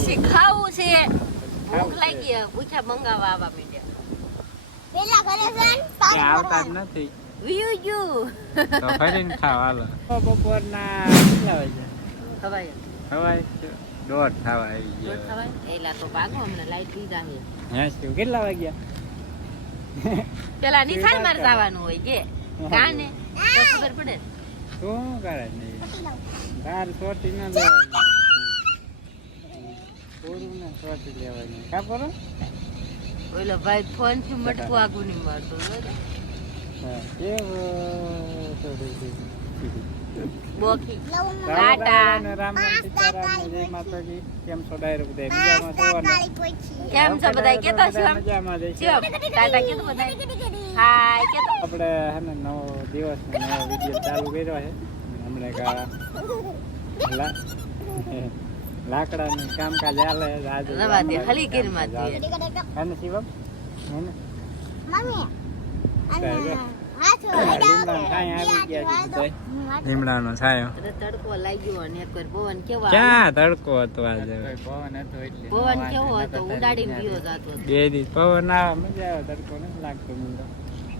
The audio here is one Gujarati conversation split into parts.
પછી ખાવું છે ભૂખ લાગી પૂછા મંગાવવા આવવા માંડ્યા પેલા ઘરે જઈને આવતા જ નથી વ્યુ યુ તો ફરીને ખાવ હાલો બપોરના કેટલા વાગે ખવાય ખવાય દોઢ થવા આવી તો ગયો ખવાય એલા તો ભાગો અમને લાઈટ લીધા છે હે શું કેટલા વાગ્યા પેલા નિશાન માર જવાનું હોય કે કાને તો ખબર પડે શું કરે નહીં તાર છોટી ના લેવાની પૂરું ને છોટી લેવાની કા કરો ઓલો ભાઈ ફોન થી મટકું આગું નહીં મારતો હા કેવો બોખી રામ ટાટા રામ સીતારામ જય માતાજી કેમ છો ડાયરેક્ટ દે મજામાં છો ને કેમ છો બધા કેતો છો મજામાં જઈ ચો ટાટા કેતો બધા હાય કેતો આપણે હે ને નવો દિવસ નવો વિડિયો ચાલુ કર્યો છે હમણે લાકડાનું કામકાજ ચાલે આજે રવા દે હલી ગીરમાં દે અને શિવમ હે ને મમ્મી લીમડાનો છાયો તડકો લાગ્યો અને એક વાર પવન કેવો ક્યાં તડકો હતો આજે પવન કેવો હતો ઉડાડીને ગયો જાતો બે દી પવન આવે મજા આવે તડકો નથી લાગતો મને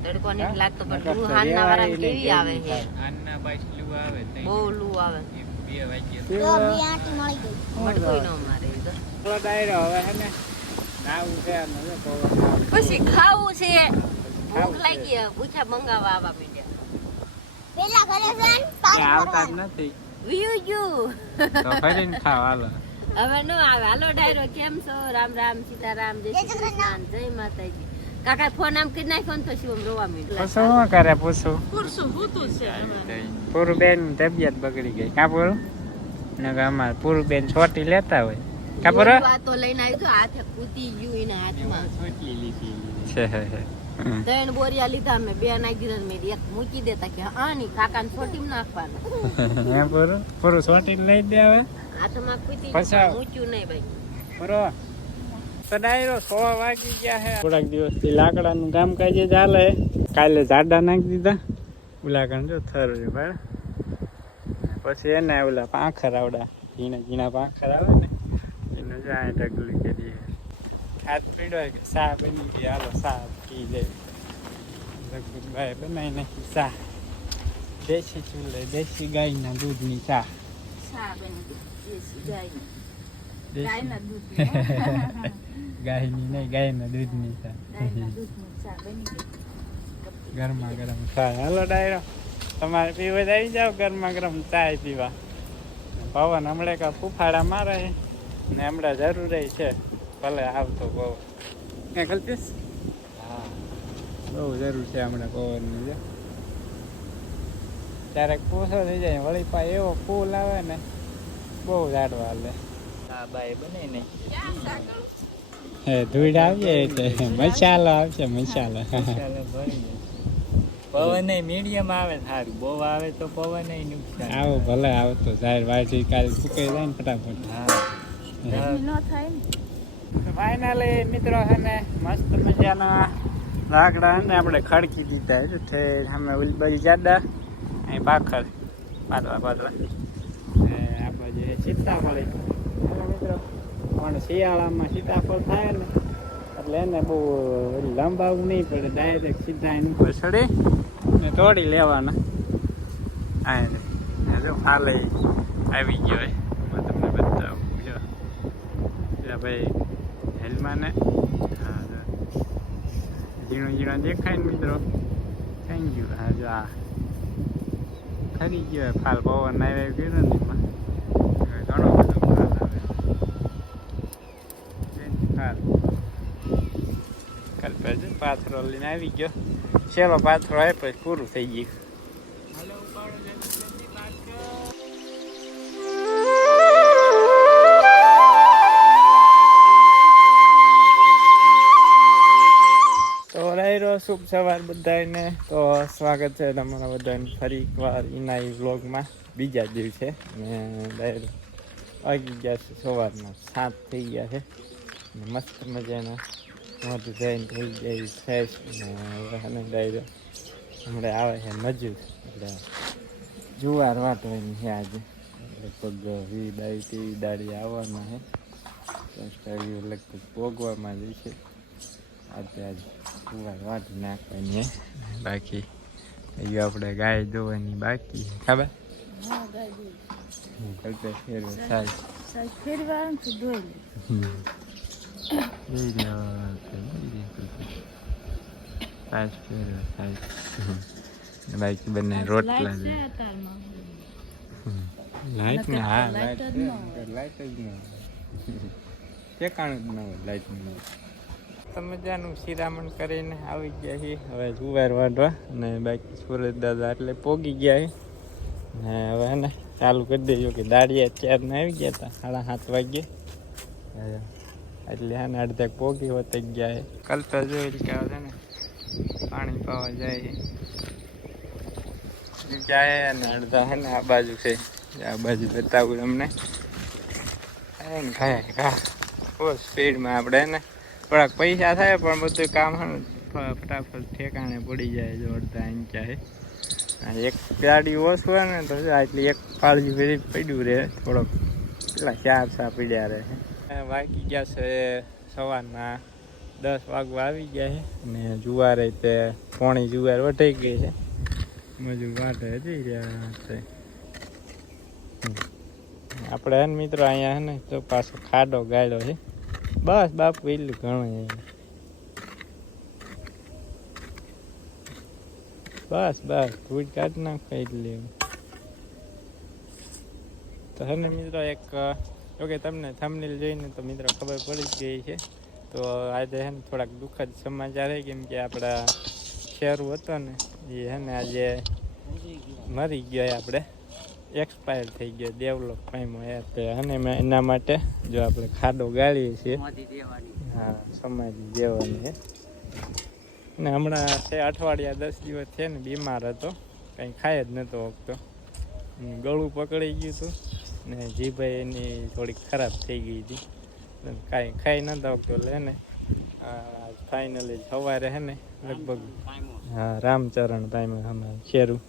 તડકો નથી લાગતો પણ હાનના વાળા કેવી આવે છે આના પાછ લૂ આવે બહુ લૂ આવે 2 વાગ્યે તો બી આંટી મળી ગઈ મટકોઈ નો મારે તો ડાયરો હવે હે ને નાવું છે ને પવન આવે પછી ખાવું છે ભૂખ લાગી પૂછા મંગાવવા આવવા માંડ્યા પેલા ઘરે જઈને આવતા જ નથી વ્યુ યુ તો ફરીને ખાવ હાલો હવે નો આવે હાલો ડાયરો કેમ છો રામ રામ સીતારામ જય શ્રી કૃષ્ણ જય માતાજી કાકા ફોન આમ કરી નાખ્યો ને તો શિવમ રોવા માંડ્યો શું કરે પૂછું પુરસું હૂતું છે પૂરું બેન તબિયત બગડી ગઈ કા પૂરું ને અમાર પૂરું બેન છોટી લેતા હોય કા પૂરો તો લઈને આવ્યો તો હાથે કૂતી ગયું એના હાથમાં છોટલી લીધી છે ત્રણ બોરિયા લીધા મેં બે નાખી દીધા મેં એક મૂકી દેતા કે હા ની કાકા ને છોટી નાખવાનું હે પૂરું પૂરું છોટી લઈ દે હવે હાથમાં કૂતી પછાવ. મૂક્યું નહીં ભાઈ પૂરો તો ડાયરો 6 વાગી ગયા છે થોડાક દિવસથી લાકડાનું કામકાજ ચાલે કાલે ઝાડા નાખી દીધા ઉલાકણ જો થર છે ભાઈ પછી એને ઓલા પાંખર આવડા ઝીણા ઝીણા પાંખર આવે ને એને જાય ઢગલી કરીએ હાથ પીડ્યો કે સા બની ગઈ હાલો સા પી જાય લગભગ બનાવી નાખી સા દેશી ચૂલે દેશી ગાયના દૂધની ચા સા બની ગઈ દેશી ગાય દેશી ગાયના દૂધ ગાયની નહીં ગાયના દૂધની ચા ગાયના દૂધની ચા બની ગઈ ગરમા ગરમ ચા હાલો ડાયરો તમારે પીવા જ આવી જાઓ ગરમા ગરમ ચા પીવા પવન હમણાં કા ફૂફાડા મારે ને હમણાં જરૂર છે ભલે આવતો પવન ક્યાં કલ્પેશ હા બહુ જરૂર છે હમણાં પવનની જો ક્યારેક પૂછો થઈ જાય વળી પા એવો ફૂલ આવે ને બહુ ઝાડવા હાલે હા બાય બને નહીં હે ધૂળ આવીએ એટલે મસાલો આવશે મસાલો પવન મીડિયમ આવે સારું બહુ આવે તો પવન નુકસાન આવો ભલે આવતો જાહેર વાજી કાલ ફૂકાઈ જાય ને ફટાફટ ફાઇનલી મિત્રો છે ને મસ્ત મજાના લાકડા ને આપણે ખડકી દીધા છે સામે ઉલબરી જાડા અહીં પાખર પાતળા આપણે જે સીતાફળ મિત્રો પણ શિયાળામાં સીતાફળ થાય ને એટલે એને બહુ લંબાવવું નહીં પડે ડાયરેક્ટ સીધા એની ઉપર ચડી ને તોડી લેવાના આ જો ફાલે આવી ગયો હોય તમને બતાવું જો ભાઈ હેલમાં ને હા ઝીણો ઝીણો દેખાય ને મિત્રો થઈ ગયું હા જો આ ખરી ગયો ફાલ પવન આવી ગયો ને એમાં ઘણો બધો ફાલ આવે ફાલ કાલ પછી પાથરો લઈને આવી ગયો છેલ્લો પાથરો આવે પછી પૂરું થઈ ગયું શુભ સવાર બધાને તો સ્વાગત છે તમારા બધાને ફરી એકવાર ઇનાઈ વ્લોગમાં બીજા દિવસે અને ડાયરેક્ટ વાગી ગયા છે સવારના 7 થઈ ગયા છે મસ્ત મજાના મોટું જઈને થઈ જાય ફ્રેશ અને ડાયરેક્ટ હમણાં આવે છે મજૂર એટલે જુવાર વાટવાની છે આજે લગભગ 20 દાડી આવવાના છે લગભગ ભોગવામાં જઈશે અત્યારે કુવાર વાટી નાખવાની બાકી હજુ આપણે ગાય ધોવાની બાકી ખબર કલ્પે ફેરવે બાકી બંને રોટલા લાઈટ ને હા લાઈટ લાઈટ જ ન ઠેકાણું જ ન હોય લાઈટ ન મજાનું શિરામણ કરીને આવી ગયા છીએ હવે જુવાર વાઢવા અને બાકી સુરજ દાદા એટલે પોગી ગયા છે ને હવે હે ને ચાલુ કરી દેજો કે દાળિયા ચારને આવી ગયા હતા 7:30 વાગ્યે એટલે હે ને અડધા પોગી વધી ગયા છે કલ્પા જોઈ કે છે ને પાણી પાવા જાય જાય અને અડધા હે ને આ બાજુ છે આ બાજુ બતાવું તમને ખાય બહુ સ્પીડમાં આપણે ને થોડાક પૈસા થાય પણ બધું કામ ફટાફટ ઠેકાણે પડી જાય જો અડધા ઈંચા છે એક ગાડી ઓછું હોય ને તો એટલે એક પાળજી ભેરી પડ્યું રહે થોડોક પેલા 4 પીડ્યા રહે વાગી ગયા છે સવારના 10 વાગવા આવી ગયા છે અને જુવારે તે પોણી જુવાર વટાઈ ગઈ છે મજૂર વાટે જઈ રહ્યા છે આપણે હે મિત્રો અહીંયા હે ને તો પાછો ખાડો ગાળ્યો છે બસ બાપુ એટલું ઘણું બસ ધૂળ કાઢી નાખો એટલે તો હે ને મિત્રો એક જોકે તમને થંબનેલ જોઈને તો મિત્રો ખબર પડી જ ગઈ છે તો આજે હે ને થોડાક દુઃખદ સમાચાર છે કેમ કે આપણા શેરું હતો ને એ હે ને આજે મરી ગયો આપણે એક્સપાયર થઈ ગયો ડેવલપ પામ્યો અને એના માટે જો આપણે ખાડો ગાળીએ છીએ હા સમાધિ દેવાની છે અને હમણાં છે અઠવાડિયા 10 દિવસ છે ને બીમાર હતો કંઈ ખાય જ નહોતો વખતો ગળું પકડી ગયું હતું ને જીભાઈ એની થોડીક ખરાબ થઈ ગઈ હતી કાંઈ ખાઈ નહોતો વખતો એટલે ને ફાઇનલી સવારે હે ને લગભગ હા રામચરણ પામ્યો અમારે શેરું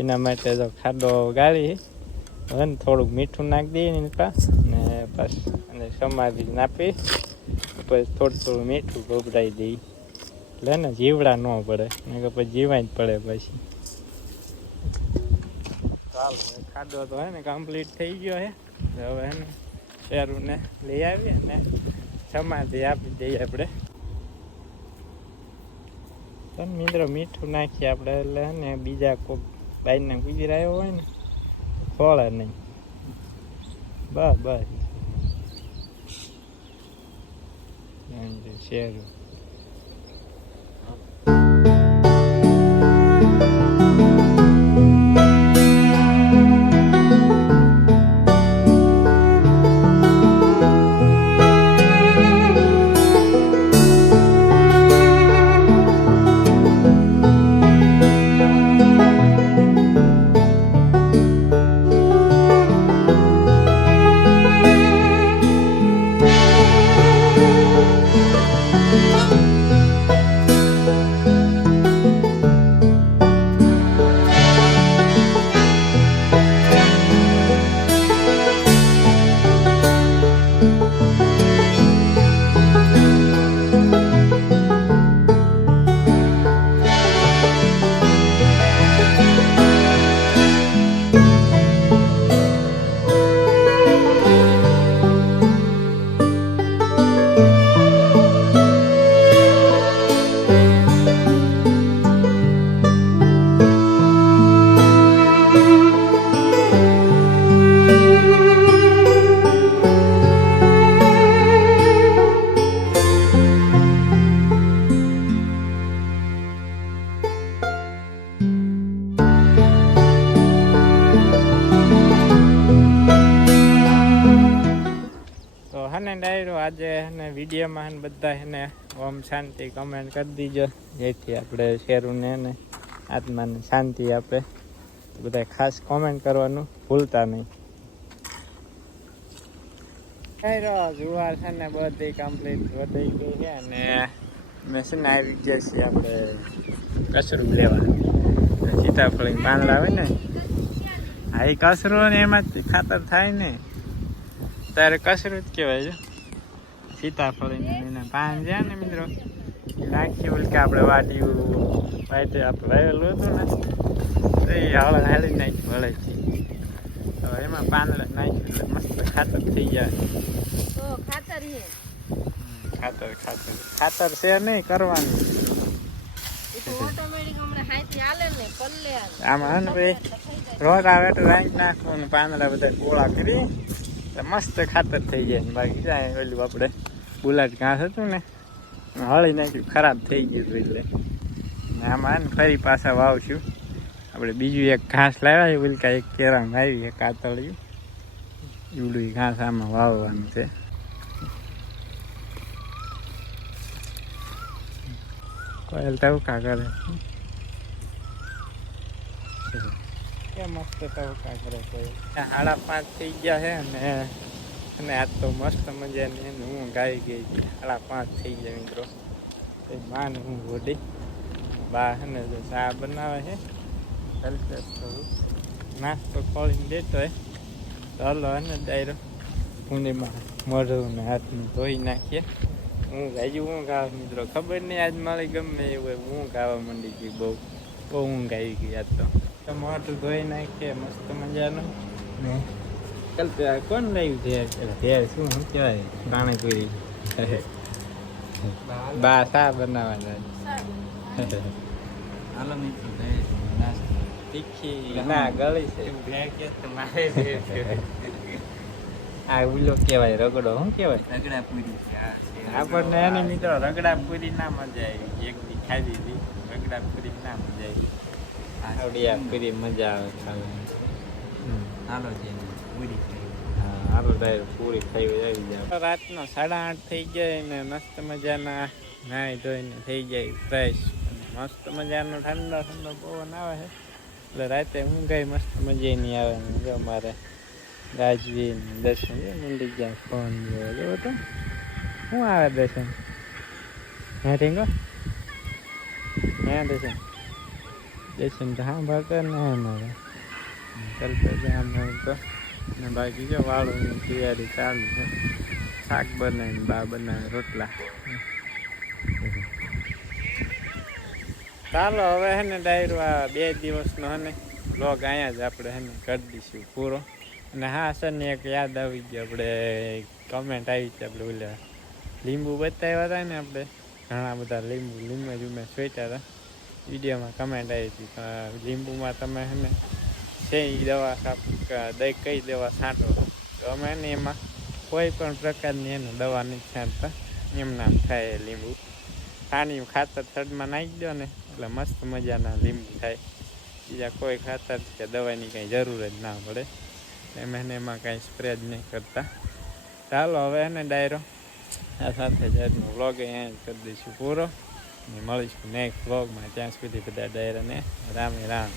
એના માટે તો ખાડો ગાળી હવે ને થોડુંક મીઠું નાખી દઈએ ને પછી અને સમાધિ નાપી પછી થોડું મીઠું ગભરાઈ દઈએ એટલે ને જીવડા ન પડે ને કે પછી જીવાય જ પડે પછી ચાલો ખાડો તો હે ને કમ્પ્લીટ થઈ ગયો હે હવે હે ને શેરુંને લઈ આવીએ ને સમાધિ આપી દઈએ આપણે મિત્રો મીઠું નાખીએ આપણે એટલે ને બીજા કોઈ બાઈને ગુજરાયો હોય ને ફળે નહીં બસ શેરું ડાયરો આજે એને વિડીયોમાં બધા એને ઓમ શાંતિ કમેન્ટ કરી દીજો જેથી આપણે શેરુને એને આત્માને શાંતિ આપે તો બધા ખાસ કોમેન્ટ કરવાનું ભૂલતા નહીં ડાયરો જુવાર છે ને બધી કમ્પ્લીટ વધી ગઈ છે અને મેં છે ને આવી ગયા છીએ આપણે કચરું લેવા સીતાફળી પાંદડા આવે ને આ કચરો ને એમાં ખાતર થાય ને તો અત્યારે કસરત કહેવાય છે. સીતાફળીને એના પાન છે ને મિત્રો નાખી ઓલ કે આપણે વાટ્યું વાટે આપણે વાવેલું હતું ને તો એ હળદ હાલી નાખ્યું હળદથી. હવે એમાં પાંદડા નાખ્યું એટલે મસ્ત ખાતર થઈ જાય. તો ખાતર છે ખાતર છે નહીં કરવાનું. એ તો ઓટોમેટિક હમણાં હાથી હાલે ને પલ્લે હાલે. આમાં હે ને ભાઈ રોટાવેટર રાખી નાખવાનું પાંદડા બધા ગોળા કરી એટલે મસ્ત ખાતર થઈ જાય. બાકી જાય ઓલું આપણે બુલાટ ઘાસ હતું ને હળી નાખ્યું ખરાબ થઈ ગયું હતું એટલે આમાં ને ફરી પાછા વાવશું. આપણે બીજું એક ઘાસ લાવ્યા ઉલકા એક કેરામ આવી એક કાતળિયું એવડું ઘાસ આમાં વાવવાનું છે. કોયલ તવકા કરે કે મસ્ત તવકા કરે કોયલ. 5:30 થઈ ગયા છે અને આજ તો મસ્ત મજાની હું ગાઈ ગઈ 5:30 થઈ ગયા મિત્રો. માને હું ગોડી બા હે ને ચા બનાવે છે સેલ્ફેસ થોડું નાસ્તો ખોલીને દેતો હોય તો હલો ને ડાયરો પૂંડીમાં મોઢું ને હાથનું ધોઈ નાખીએ. હું ગાયું ઊંઘ આવે મિત્રો ખબર નહીં આજ મારે ગમે એવું ઊંઘ આવવા માંડી ગઈ. બહુ ઊંઘ આવી ગઈ આજ તો મોઢું ધોઈ નાખીએ મસ્ત મજાનું. ને કલ્પ્યા કોણ લાવ્યું ધેર શું કહેવાય પાણીપુરી બા શા બનાવવાના હાલો મિત્રો નાસ્તો તીખી ના ગળી છે આ ઉલો કહેવાય રગડો શું કહેવાય રગડા પૂરી આપણને એને મિત્રો રગડા પૂરી ના મજા આવી. એક દી ખાઈ દીધી રગડા પૂરી ના મજા આવી. આવડી આ પૂરી મજા આવે ખાવાની. હાલો છે પૂરી હા હાલો ડાયર પૂરી ખાઈ આવી જાય. રાતનો 8:30 થઈ જાય ને મસ્ત મજાના નાહી ધોઈને થઈ જાય ફ્રેશ. મસ્ત મજાનો ઠંડો ઠંડો પવન આવે છે એટલે રાતે ઊંઘાઈ મસ્ત મજા નહીં આવે. જો મારે ગાજવી દર્શન મંડી ગયા ફોન જોવો તો શું આવે દર્શન હે ઠીકો હે દર્શન તો હા ભરતો ને મારે ચાલતો જ્યાં તો ને બાકી જો વાળુની તૈયારી ચાલુ છે. શાક બનાવીને બા બનાવે રોટલા. ચાલો હવે હે ને ડાયરો આ 2 દિવસનો હે ને બ્લોગ અહીંયા જ આપણે હે ને કરી દઈશું પૂરો. અને હા સર ને એક યાદ આવી ગયો આપણે કમેન્ટ આવી હતી આપણે ઓલા લીંબુ બતાવ્યા હતા ને આપણે ઘણા બધા લીંબુ જ મેં સોચ્યા હતા વિડીયોમાં કમેન્ટ આવી હતી લીંબુમાં તમે હે ને કઈ દવા કઈ દવા છાંટો તો અમે એને એમાં કોઈ પણ પ્રકારની એને દવા નથી છાંટતા. એમ નામ થાય લીંબુ છાણિયું ખાતર થડમાં નાખી દો ને એટલે મસ્ત મજાના લીંબુ થાય. બીજા કોઈ ખાતર કે દવાની કંઈ જરૂર જ ના પડે. એમાં કાંઈ સ્પ્રે જ નહીં કરતા. ચાલો હવે એને ડાયરો આ સાથે જ આજનો વ્લોગ અહીંયા જ કરી દઈશું પૂરો. મળીશું નેક્સ્ટ વ્લોગમાં. ત્યાં સુધી બધા ડાયરાને રામે રામ.